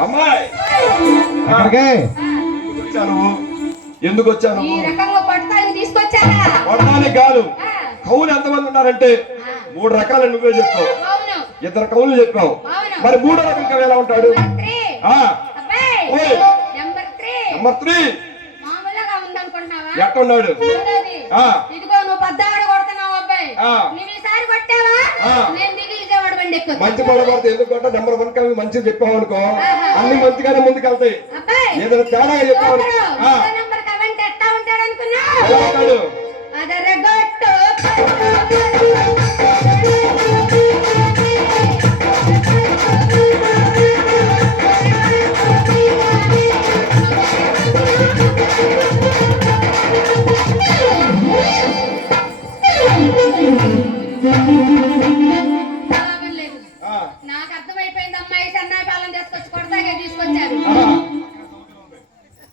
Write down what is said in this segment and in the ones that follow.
అమ్మాయి! వచ్చాను ఎందుకు వచ్చాను ఈ రకంగా పడతానికి కాదు. ఆ, కవులు ఎంతమంది ఉన్నారంటే మూడు రకాలు నువ్వే చెప్పావు. ఇద్దరు కవులు చెప్పావు. మరి మూడో రకం కవి ఎలా ఉంటాడు? నెంబర్ త్రీ మూడోది. ఆ. ఇదిగో నువ్వు పద్దాడు కొడుతున్నావు అబ్బాయి. నువ్వు ఈసారి కొట్టావా. నేను బండి ఎక్కు మంచి పడబడితే ఎందుకంటే నెంబర్ వన్ కవి మంచిగా చెప్పావు అనుకో. అన్ని మంచిగానే ముందుకెళ్తాయి. అబ్బాయి ఏదైనా తేడాగా చెప్పావు ఉంటాడు ఎలా ఉంటాడు అర్థమైపోయింది అమ్మాయి సన్నాయి పాలన తీసుకొచ్చి కొడతాగే తీసుకొచ్చారు.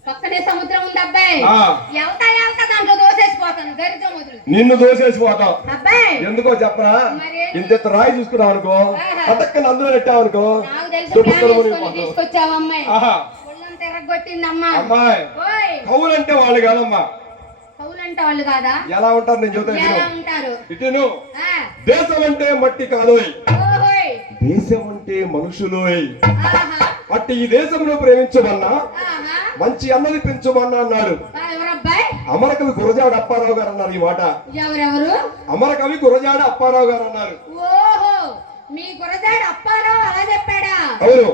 పక్కనే సముద్రం ఉంది అబ్బాయి. ఆ. వెళ్తా వెళ్తా దాంట్లో దోసేసిపోతాను దరిద్రం వదులు. నిన్ను దోసేసి పోతాం. అబ్బాయి. ఎందుకో చెప్పరా? ఇంత రాయి చూసుకున్నావు అనుకో? ఆహా. పథక్కని అందులో పెట్టావు అనుకో. తీసుకొచ్చావు అమ్మాయి. కవులంటే వాళ్ళు కాదమ్మా. కవులంటే వాళ్ళు కాదా? ఎలా ఉంటారు నేను ఇటును ఆ, దేశం అంటే మట్టి ఓహోయ్ దేశం అంటే మనుషులోయ్. ఆహా. అట్టి ఈ దేశంలో ప్రేమించమన్నా మంచి అన్నది పెంచమన్నా అన్నాడు అమరకవి గురజాడ అప్పారావు గారు అన్నారు ఈ మాట. ఎవరెవరు? అమరకవి గురజాడ అప్పారావు గారు అన్నారు. ఓహో మీ గురజాడు అప్పారావు అలా చెప్పాడా? అవును.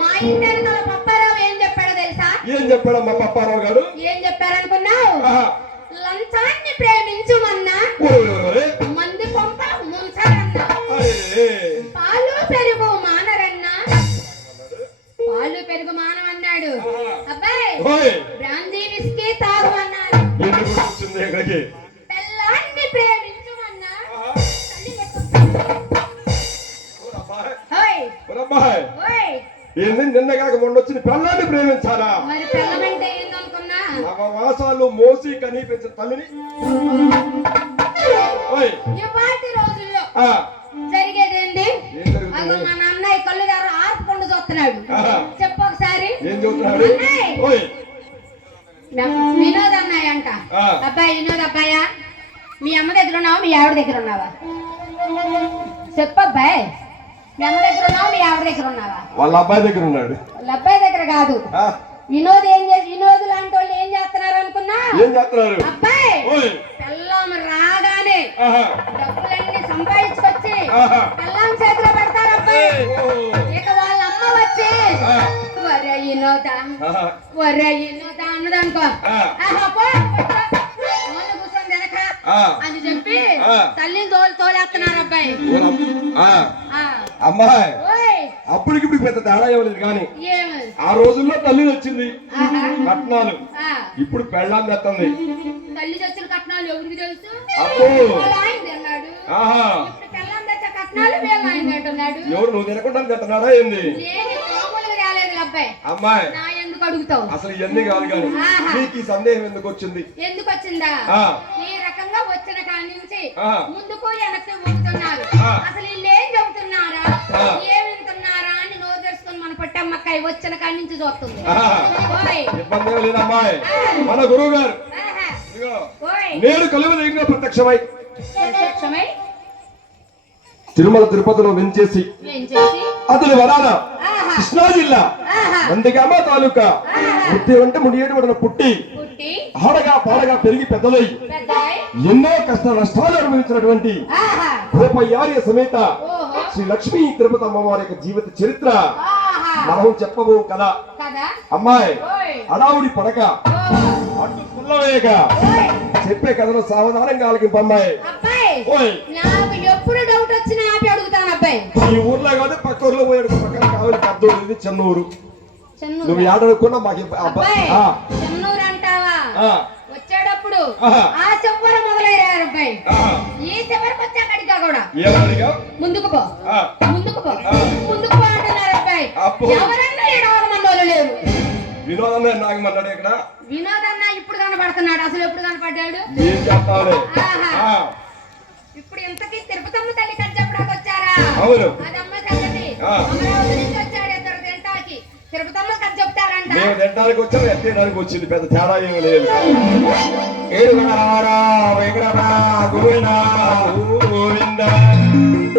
మా ఇంటి వెనకాల పప్పారావు ఏం చెప్పాడో తెలుసా? ఏం చెప్పాడమ్మా అప్పారావు గారు? ఏం చెప్పారనుకున్నావు. లంచాన్ని ప్రేమించుమన్నా. మంది కొంప ముంచరన్నా పెరుగు మానరన్నా. పాలు పెరుగు మానవన్నాడు అబ్బాయి ఓయ్, బ్రాందీ విస్కీ వచ్చింది ఇక్కడికి? పెళ్ళాన్ని ప్రేమించుమన్నా. ఏంది నిన్న కాక మొన్న వచ్చిన పెళ్ళాన్ని ప్రేమించాలా మరి ఏందనుకున్నా? మోసి కనిపించిన తల్లిని. రోజుల్లో అగో మా అన్నయ్య కళ్ళు దారు ఆర్పుకుండా చూస్తున్నాడు. చెప్పు ఒకసారి. వినోద్ అన్నయ్య అంట. అబ్బాయి వినోద్ అబ్బాయా? మీ అమ్మ దగ్గర ఉన్నావా? మీ ఆవిడ దగ్గర ఉన్నావా? చెప్పు అబ్బాయి. మీ అమ్మ దగ్గర ఉన్నావా? మీ ఆవిడ దగ్గర ఉన్నావా? వాళ్ళ అబ్బాయి దగ్గర ఉన్నాడు. వాళ్ళ అబ్బాయి దగ్గర కాదు. వినోద్ ఏం చేసి వినోద్ లాంటి వాళ్ళు ఏం చేస్తున్నారు అనుకున్నా? ఏం చేస్తున్నారు? అబ్బాయి పెళ్ళాం రాగానే డబ్బులన్నీ సంపాదించుకొచ్చి. పెళ్ళాం చేతిలో ఇక వాళ్ళ అమ్మ వచ్చి. ఒరే వినోద ఒరే వినోద అని చెప్పి. తల్లిని తోలు తోలేస్తున్నారు అబ్బాయి. అమ్మాయి అప్పటికి ఇప్పుడు పెద్ద తేడా ఇవ్వలేదు కానీ ఆ రోజుల్లో తల్లి వచ్చింది కట్నాలు. ఇప్పుడు పెళ్ళాం తెస్తుంది తల్లి తెచ్చిన కట్నాలు ఎవరికి తెలుసు? ఎవరు నువ్వు తినకుండా తింటున్నాడా ఏంది? నేను అమ్మాయి. అడుగుతావు? అసలు ఇవన్నీ కాదు. నీకు ఈ సందేహం ఎందుకు వచ్చింది? ఎందుకు వచ్చిందా. ఈ రకంగా వచ్చిన కాడి నుంచి. ముందుకు వెనక్కి. అసలు వీళ్ళు ఏం చెబుతున్నారా. ఏం వింటున్నారా అని నోరు తెరుచుకొని మన పొట్టమ్మకాయ వచ్చిన కాడి నుంచి చూస్తుంది. ఇబ్బంది మన గురువు గారు నేడు కలువ ప్రత్యక్షమై. తిరుమల తిరుపతిలో వెంచేసి అతని వరాన. కృష్ణా జిల్లా. నందిగామ తాలూకా ముత్తి అంటే ముడియేటి పుట్టి పుట్టి ఆడగా పాడగా పెరిగి పెద్దలై ఎన్నో కష్ట నష్టాలు అనుభవించినటువంటి గోపయ్యార్య సమేత శ్రీ లక్ష్మీ తిరుపతి అమ్మవారి యొక్క జీవిత చరిత్ర మనం చెప్పబో కదా. అమ్మాయి అడావుడి పడక. అడ్డు పుల్లవేయక చెప్పే కథను సావధానంగా ఆలకింపు అమ్మాయి. ఈ ఊర్లో కాదు పక్క ఊర్లో పోయాడు. పక్కన కావాలి పెద్ద ఇది చెన్నూరు. చెన్నూరు? నువ్వు ఏడనుకున్నా మాకు చెన్నూరు అంటావా? వచ్చేటప్పుడు. ఆ చివర మొదలయ్యారు అబ్బాయి. ఈ చివరికి వచ్చాకడిగా కూడా. ఏమడిగా ముందుకు పో. ముందుకు పో. ముందుకు పో అంటున్నారు అబ్బాయి. అబ్బో. ఎవరన్నా ఏడవమన్న వాళ్ళు లేరు. వినోదం నాగమన్నాడు ఇక్కడ? వినోదన్న ఇప్పుడు కనపడుతున్నాడు అసలు ఎప్పుడు కనపడ్డాడు? ఏం ఇప్పుడు ఇంతకీ తిరుపతమ్మ తల్లి అవును. మేము తింటానికి వచ్చాము ఎత్తేయడానికి వచ్చింది పెద్ద తేడా ఏం లేదు. ఏడుగుణ వెంకటరా గోవింద గోవింద.